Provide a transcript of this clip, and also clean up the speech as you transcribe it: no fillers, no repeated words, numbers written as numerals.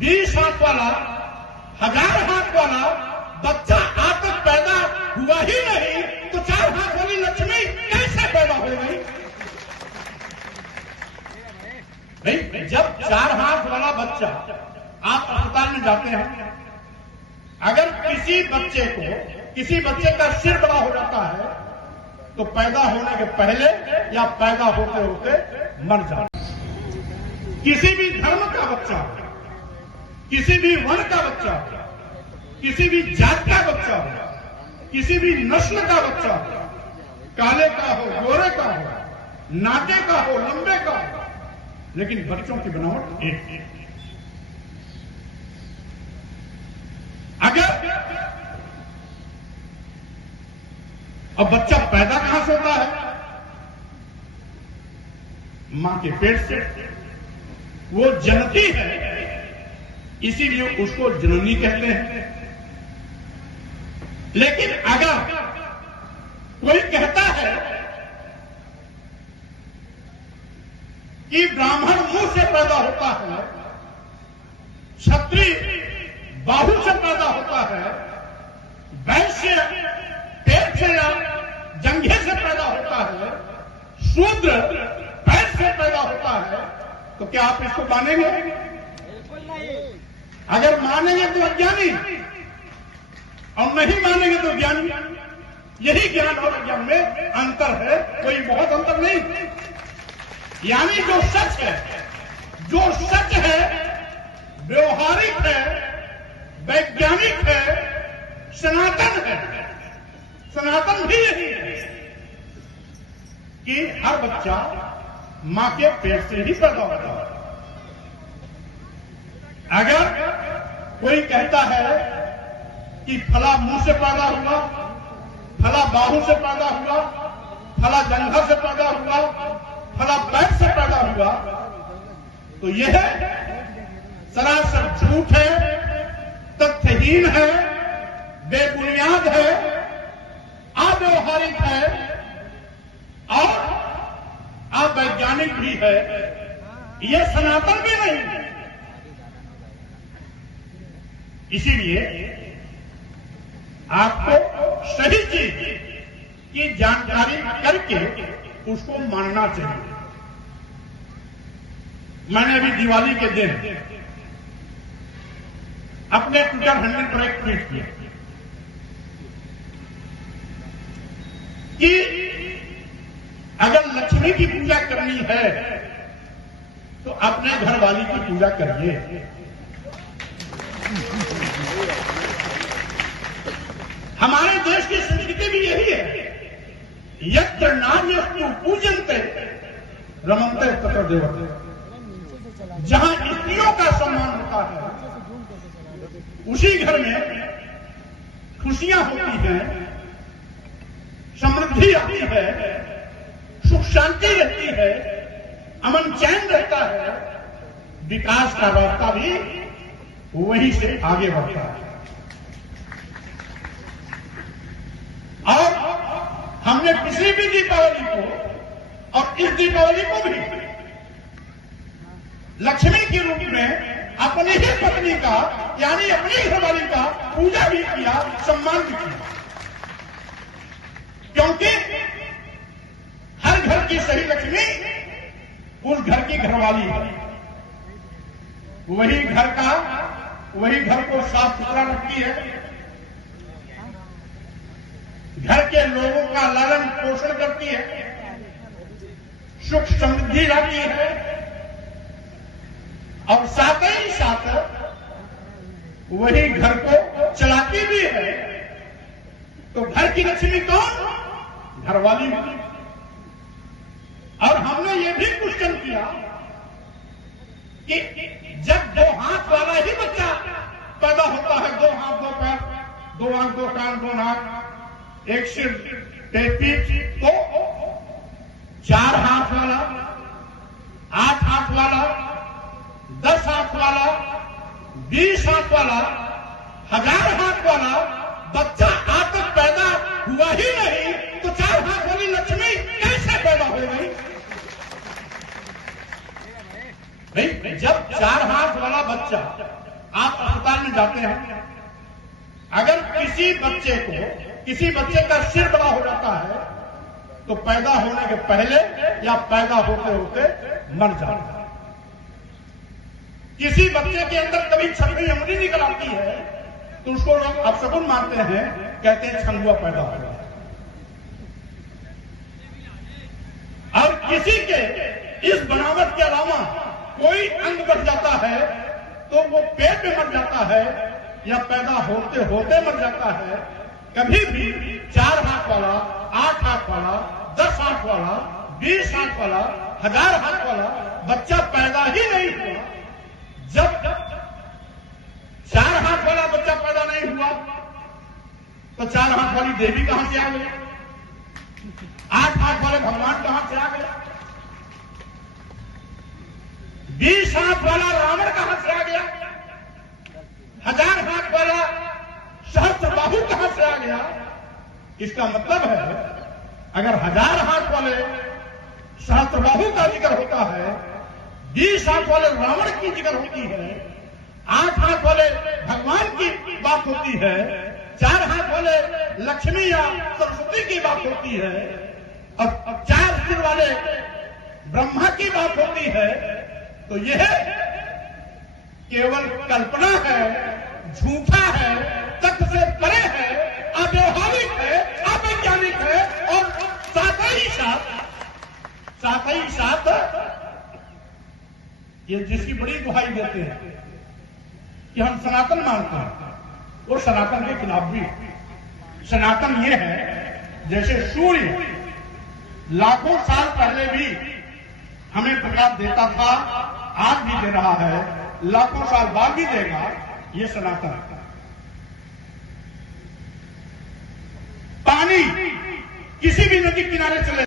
20 हाथ वाला, 1000 हाथ वाला बच्चा आज तक पैदा हुआ ही नहीं, तो 4 हाथ वाली लक्ष्मी कैसे पैदा हो गई? नहीं, जब 4 हाथ वाला बच्चा आप अस्पताल में जाते हैं, अगर किसी बच्चे का सिर बड़ा हो जाता है तो पैदा होने के पहले या पैदा होते होते मर जाता है। किसी भी धर्म का बच्चा, किसी भी वर्ण का बच्चा, किसी भी जात का बच्चा, किसी भी नस्ल का बच्चा, काले का हो, गोरे का हो, नाटे का हो, लंबे का हो, लेकिन बच्चों की बनावट एक। अगर अब बच्चा पैदा कहां से होता है? मां के पेट से। वो जनती है, इसीलिए उसको जननी कहते हैं। लेकिन अगर कोई कहता है कि ब्राह्मण मुंह से पैदा होता है, क्षत्रिय बाहु से पैदा होता है, वैश्य पेट से या जंघे से पैदा होता है, शूद्र पैर से पैदा होता है, तो क्या आप इसको मानेंगे? अगर मानेंगे तो अज्ञानी, और नहीं मानेंगे तो ज्ञानी। यही ज्ञान और अज्ञान में अंतर है, कोई बहुत अंतर नहीं। यानी जो सच है, व्यवहारिक है, वैज्ञानिक है, सनातन है। सनातन भी यही है कि हर बच्चा मां के पेट से ही पैदा होता है। अगर कोई कहता है कि फला मुंह से पैदा हुआ, फला बाहु से पैदा हुआ, फला जंघा से पैदा हुआ, फला पैर से पैदा हुआ, तो यह सरासर झूठ है, तथ्यहीन है, बेबुनियाद है, अव्यवहारिक है और अवैज्ञानिक भी है। यह सनातन भी नहीं है। इसीलिए आपको सही चीज की जानकारी करके उसको मानना चाहिए। मैंने अभी दिवाली के दिन अपने ट्विटर हैंडल पर एक ट्वीट किया कि अगर लक्ष्मी की पूजा करनी है तो अपने घर वाली की पूजा करिए। हमारे देश की संस्कृति भी यही है, यत्र नान्यस्तु पूजन्ते रमन्ते तत्र देवते। जहां स्त्रियों का सम्मान होता है, उसी घर में खुशियां होती हैं, समृद्धि आती है, सुख शांति रहती है, अमन चैन रहता है, विकास का रास्ता भी वहीं से आगे बढ़ता है। और हमने पिछली भी दीपावली को और इस दीपावली को भी लक्ष्मी के रूप में अपनी ही पत्नी का, यानी अपनी घरवाली का पूजा भी किया, सम्मान भी किया। क्योंकि हर घर की सही लक्ष्मी उस घर की घरवाली है। वही घर को साफ सुथरा रखती है, घर के लोगों का लालन पोषण करती है, सुख समृद्धि लाती है, और साथ ही साथ वही घर को चलाती भी है। तो घर की लक्ष्मी कौन? घरवाली होती। और हमने ये भी क्वेश्चन किया कि जब 2 हाथ वाला ही बच्चा पैदा होता है, 2 हाथ 2 पैर, 2 आंख 2 कान 2 नाक, एक सिर 33, तो 4 हाथ वाला, 8 हाथ वाला, 10 हाथ वाला, 20 हाथ वाला, 1000 हाथ वाला बच्चा आज तक पैदा हुआ ही नहीं, तो 4 हाथ वाली लक्ष्मी कैसे पैदा हो गई? नहीं, जब 4 हाथ वाला बच्चा आप अस्पताल में जाते हैं, अगर किसी बच्चे का सिर बड़ा हो जाता है तो पैदा होने के पहले या पैदा होते होते मर जाता है। किसी बच्चे के अंदर कभी 6वीं उंगली निकल आती है तो उसको लोग अपशगुन मानते हैं, कहते हैं छंगुआ पैदा हो गया। और किसी के इस बनावट के अलावा कोई अंग बढ़ जाता है तो वो पेट में मर जाता है या पैदा होते होते मर जाता है। कभी भी 4 हाथ वाला, 8 हाथ वाला, 10 हाथ वाला, 20 हाथ वाला, 1000 हाथ वाला बच्चा पैदा ही नहीं हुआ। जब 4 हाथ वाला बच्चा पैदा नहीं हुआ तो 4 हाथ वाली देवी कहां से आ गई? 8 हाथ वाले भगवान कहां से आ गए? 20 हाथ वाला रावण कहां से आ गया? 1000 हाथ वाला सहस्त्रबाहु कहां से आ गया? इसका मतलब है अगर 1000 हाथ वाले सहस्त्रबाहु का जिक्र होता है, 20 हाथ वाले रावण की जिक्र होती है, 8 हाथ वाले भगवान की बात होती है, 4 हाथ वाले लक्ष्मी या सरस्वती की बात होती है और 4 सिर वाले ब्रह्मा की बात होती है, तो यह केवल कल्पना है, झूठा है, तथ्य से परे है, अव्यवहारिक है, अवैज्ञानिक है और साथ ही साथ ये जिसकी बड़ी दुहाई देते हैं कि हम सनातन मानते हैं, वो सनातन के खिलाफ भी। सनातन ये है जैसे सूर्य लाखों साल पहले भी हमें प्रकाश देता था, आज भी दे रहा है, लाखों साल बाद भी देगा, ये सनातन। पानी किसी भी नदी किनारे चले